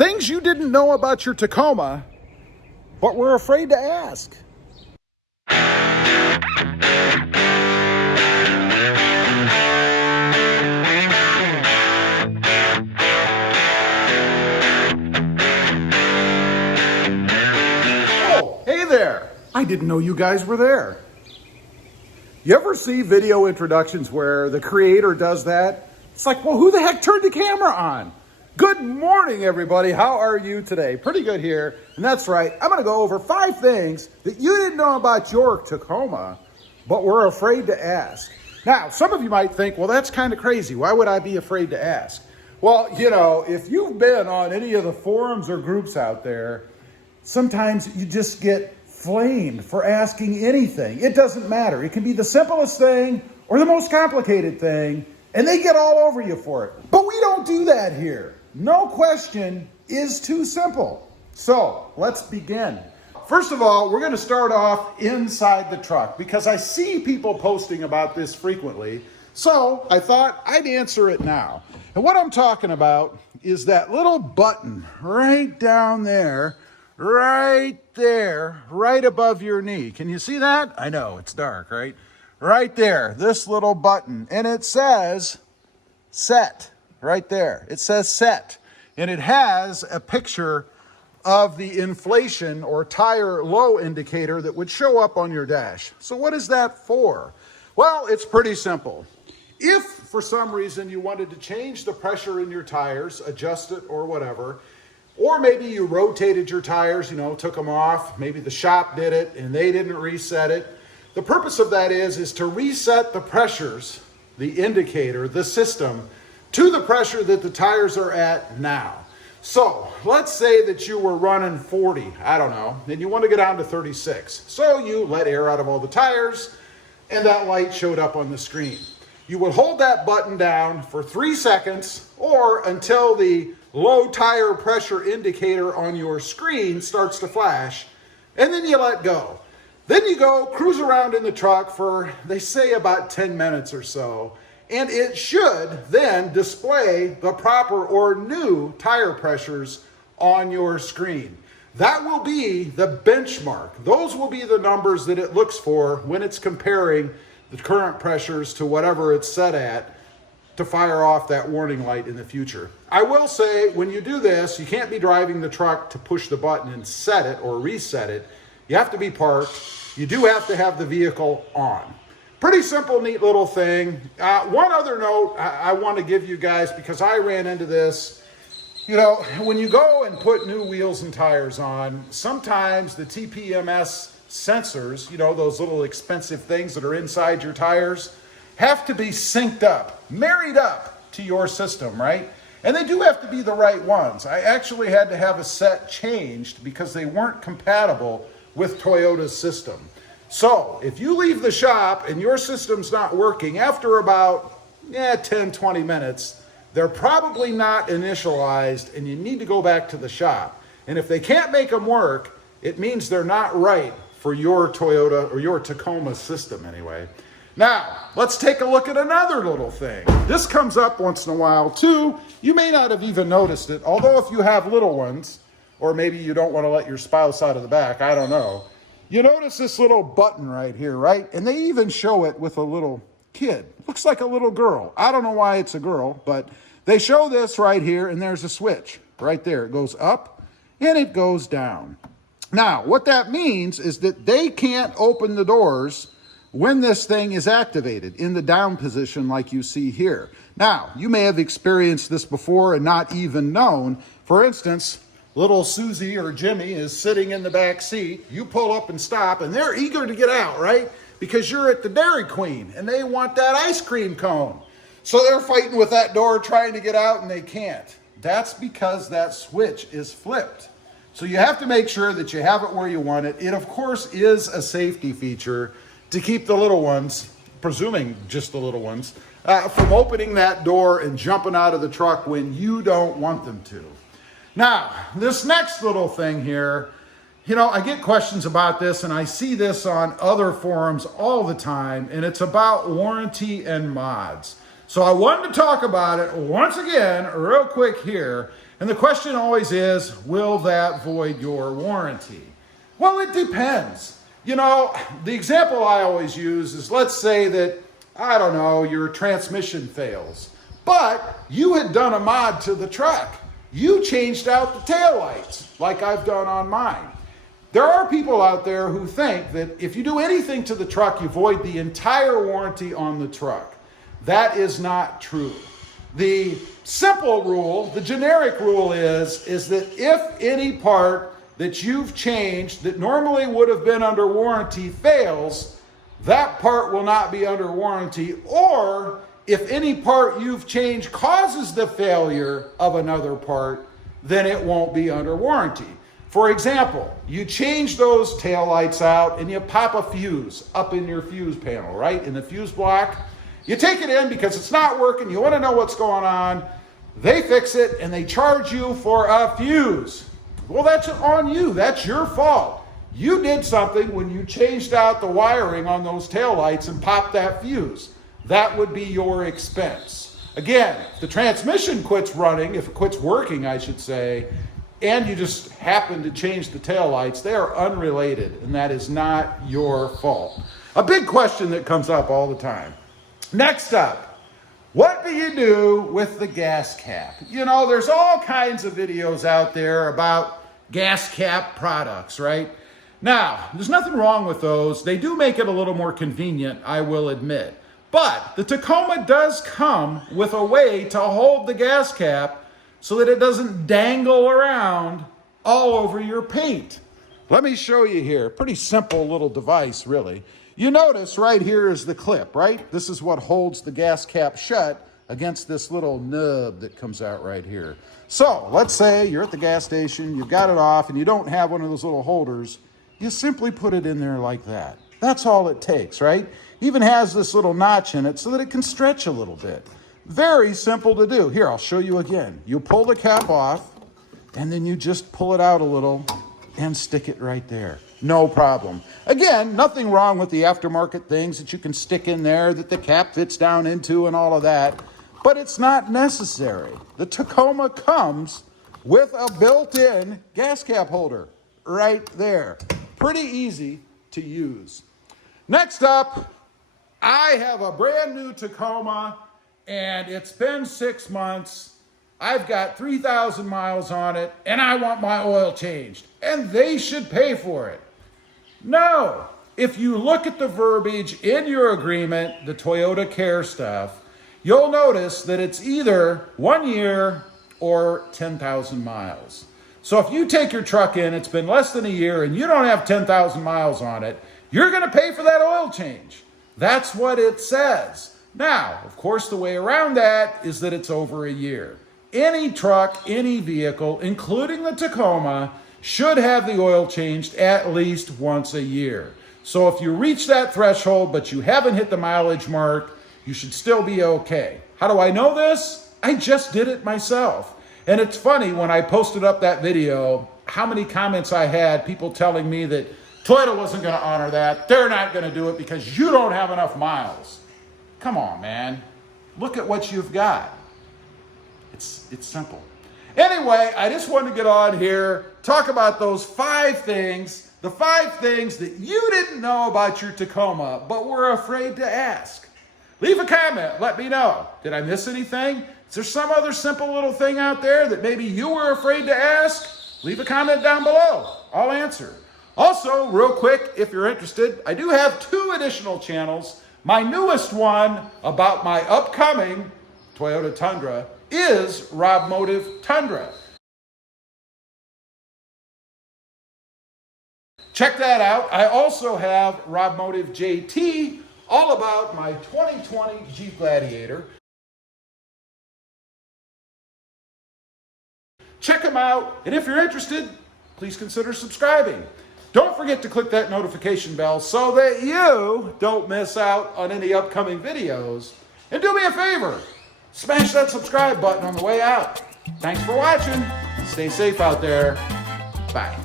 Things you didn't know about your Tacoma, but were afraid to ask. Oh, hey there. I didn't know you guys were there. You ever see video introductions where the creator does that? It's like, well, who the heck turned the camera on? Good morning, everybody. How are you today? Pretty good here. And that's right. I'm going to go over 5 things that you didn't know about your Tacoma, but were afraid to ask. Now, some of you might think, well, that's kind of crazy. Why would I be afraid to ask? Well, you know, if you've been on any of the forums or groups out there, sometimes you just get flamed for asking anything. It doesn't matter. It can be the simplest thing or the most complicated thing, and they get all over you for it. But we don't do that here. No question is too simple. So let's begin. First of all, we're going to start off inside the truck because I see people posting about this frequently. So I thought I'd answer it now. And what I'm talking about is that little button right down there, right above your knee. Can you see that? I know it's dark, right? Right there, this little button. And it says set. Right there. It says set. And it has a picture of the inflation or tire low indicator that would show up on your dash. So what is that for? Well, it's pretty simple. If for some reason you wanted to change the pressure in your tires, adjust it or whatever, or maybe you rotated your tires, you know, took them off, maybe the shop did it and they didn't reset it. The purpose of that is to reset the pressures, the indicator, the system, to the pressure that the tires are at now. So let's say that you were running 40, I don't know, and you want to get down to 36. So you let air out of all the tires and that light showed up on the screen. You would hold that button down for 3 seconds or until the low tire pressure indicator on your screen starts to flash, and then you let go. Then you go cruise around in the truck for, they say, about 10 minutes or so. And it should then display the proper or new tire pressures on your screen. That will be the benchmark. Those will be the numbers that it looks for when it's comparing the current pressures to whatever it's set at to fire off that warning light in the future. I will say, when you do this, you can't be driving the truck to push the button and set it or reset it. You have to be parked. You do have to have the vehicle on. Pretty simple, neat little thing. One other note I want to give you guys, because I ran into this. You know, when you go and put new wheels and tires on, sometimes the TPMS sensors, you know, those little expensive things that are inside your tires, have to be synced up, married up to your system, right? And they do have to be the right ones. I actually had to have a set changed because they weren't compatible with Toyota's system. So if you leave the shop and your system's not working, after about 10, 20 minutes, they're probably not initialized and you need to go back to the shop. And if they can't make them work, it means they're not right for your Toyota or your Tacoma system anyway. Now, let's take a look at another little thing. This comes up once in a while too. You may not have even noticed it, although if you have little ones, or maybe you don't want to let your spouse out of the back, I don't know. You notice this little button right here, right? And they even show it with a little kid. Looks like a little girl. I don't know why it's a girl, but they show this right here, and there's a switch right there. It goes up and it goes down. Now, what that means is that they can't open the doors when this thing is activated in the down position like you see here. Now, you may have experienced this before and not even known. For instance, little Susie or Jimmy is sitting in the back seat. You pull up and stop, and they're eager to get out, right? Because you're at the Dairy Queen, and they want that ice cream cone. So they're fighting with that door, trying to get out, and they can't. That's because that switch is flipped. So you have to make sure that you have it where you want it. It, of course, is a safety feature to keep the little ones, presuming just the little ones, from opening that door and jumping out of the truck when you don't want them to. Now, this next little thing here, you know, I get questions about this and I see this on other forums all the time, and it's about warranty and mods. So I wanted to talk about it once again, real quick here, And the question always is, will that void your warranty? Well, it depends. You know, the example I always use is, let's say that, I don't know, your transmission fails, but you had done a mod to the truck. You changed out the taillights, like I've done on mine. There are people out there who think that if you do anything to the truck, you void the entire warranty on the truck. That is not true. The simple rule, the generic rule is that if any part that you've changed that normally would have been under warranty fails, that part will not be under warranty. Or if any part you've changed causes the failure of another part, then it won't be under warranty. For example, you change those taillights out and you pop a fuse up in your fuse panel, right? In the fuse block. You take it in because it's not working. You want to know what's going on. They fix it and they charge you for a fuse. Well, that's on you. That's your fault. You did something when you changed out the wiring on those taillights and popped that fuse. That would be your expense. Again, if the transmission quits running, if it quits working, I should say, and you just happen to change the taillights, they are unrelated, and that is not your fault. A big question that comes up all the time. Next up, what do you do with the gas cap? You know, there's all kinds of videos out there about gas cap products, right? Now, there's nothing wrong with those. They do make it a little more convenient, I will admit. But the Tacoma does come with a way to hold the gas cap so that it doesn't dangle around all over your paint. Let me show you here. Pretty simple little device, really. You notice right here is the clip, right? This is what holds the gas cap shut against this little nub that comes out right here. So let's say you're at the gas station, you've got it off, and you don't have one of those little holders. You simply put it in there like that. That's all it takes, right? Even has this little notch in it so that it can stretch a little bit. Very simple to do. Here, I'll show you again. You pull the cap off, and then you just pull it out a little and stick it right there. No problem. Again, nothing wrong with the aftermarket things that you can stick in there that the cap fits down into and all of that, but it's not necessary. The Tacoma comes with a built-in gas cap holder right there. Pretty easy to use. Next up, I have a brand new Tacoma, and it's been 6 months. I've got 3,000 miles on it, and I want my oil changed, and they should pay for it. No. If you look at the verbiage in your agreement, the Toyota Care stuff, you'll notice that it's either 1 year or 10,000 miles. So if you take your truck in, it's been less than a year, and you don't have 10,000 miles on it, you're going to pay for that oil change. That's what it says. Now, of course, the way around that is that it's over a year. Any truck, any vehicle, including the Tacoma, should have the oil changed at least once a year. So if you reach that threshold, but you haven't hit the mileage mark, you should still be okay. How do I know this? I just did it myself. And it's funny, when I posted up that video, how many comments I had, people telling me that Toyota wasn't going to honor that. They're not going to do it because you don't have enough miles. Come on, man. Look at what you've got. It's simple. Anyway, I just wanted to get on here, talk about those 5 things, the 5 things that you didn't know about your Tacoma, but were afraid to ask. Leave a comment, let me know. Did I miss anything? Is there some other simple little thing out there that maybe you were afraid to ask? Leave a comment down below. I'll answer. Also, real quick, if you're interested, I do have 2 additional channels. My newest one about my upcoming Toyota Tundra is RobMotive Tundra. Check that out. I also have RobMotive JT, all about my 2020 Jeep Gladiator. Check them out, and if you're interested, please consider subscribing. Don't forget to click that notification bell so that you don't miss out on any upcoming videos. And do me a favor, smash that subscribe button on the way out. Thanks for watching. Stay safe out there. Bye.